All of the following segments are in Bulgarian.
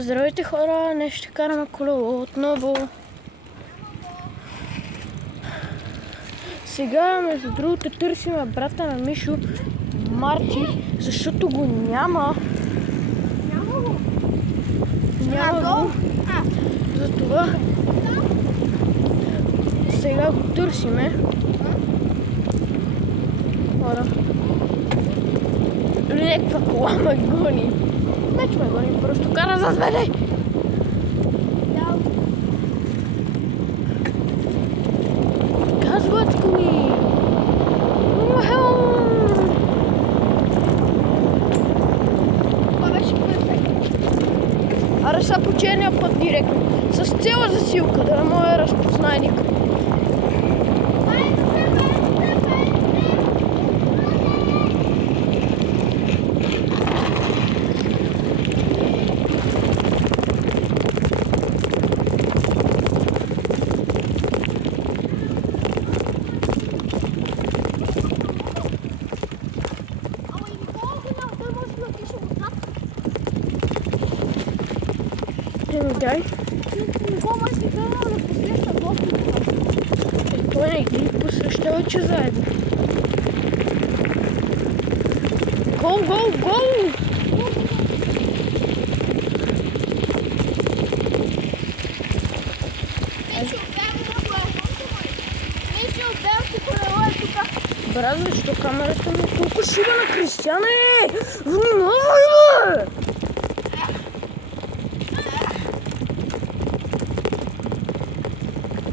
Здравейте хора, днес ще караме колело отново. Сега, между другото, търсим брата на Мишо, Марти, защото го няма. Няма го. Затова сега го търсиме. Хора. Някаква кола ме гони. Меч ме гони, просто кара зад мене. Казват ми. Това беше перфектно. Аре са по черния път директно. С цяла засилка, да не може да разпознае никой. Дай. Той не ги посрещава, че заедно. Гол, гол, гол! Брат, защо камерата ми е толкова шиба на Кристияне? Внимавай, бе!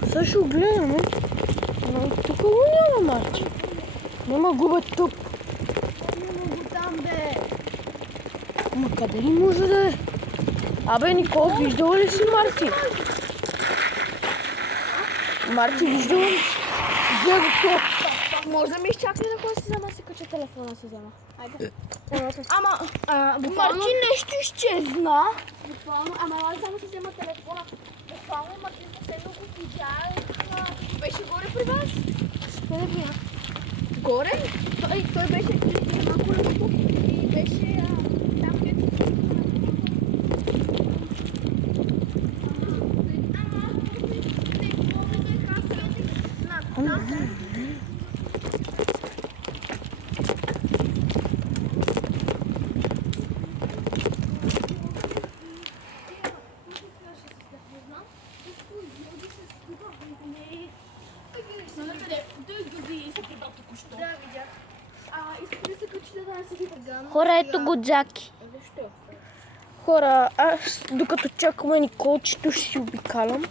Сега ще го гледаме. Тук го няма, Марти. Няма го бе тук. Няма го там, бе. Ама къде ли може да е? Абе, Никол, виждала ли си Марти? Марти, виждала ли си? Гледа го тук. Може да ми изчакали да ходя си взема, си кача телефона си взема. Айде. Ама, буквално... Марти нещо изчезна. Буквално, ама аз само си взема телефона. Буквално Мартин последно го видя. Беше горе при вас? Къде бия? Горе? Той беше малко разпук и беше там, където си. Хора, ето го Джаки. Хора, аз докато чакаме Николчето ще си обикалям.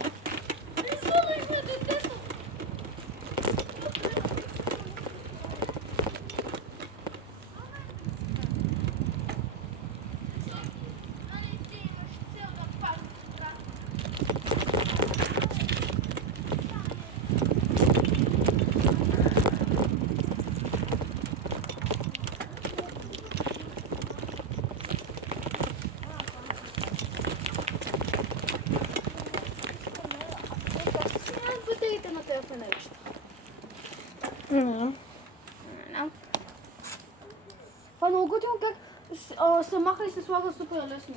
На тези фенерища. Това е много готино как се маха и се слага супер лесно.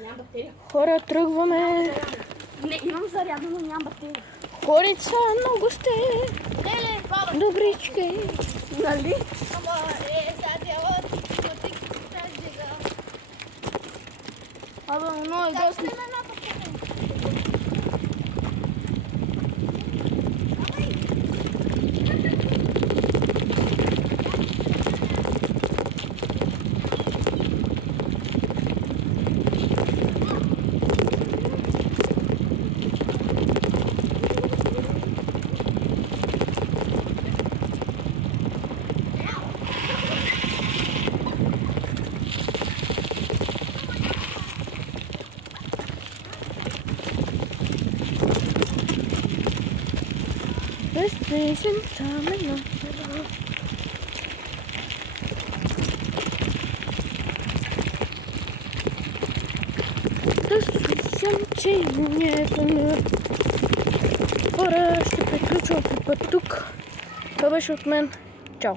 Нямам батерия. Хора, тръгваме. Не, имам зарядно, но нямам батерия. Хорица, много сте. Леле, баба. Добрички. Нали? Ама, сега дела, тази жега. Абе, много е госно. Destination time enough. Destination time. Хора, ще приключвам по път тук. Това беше от мен. Чао!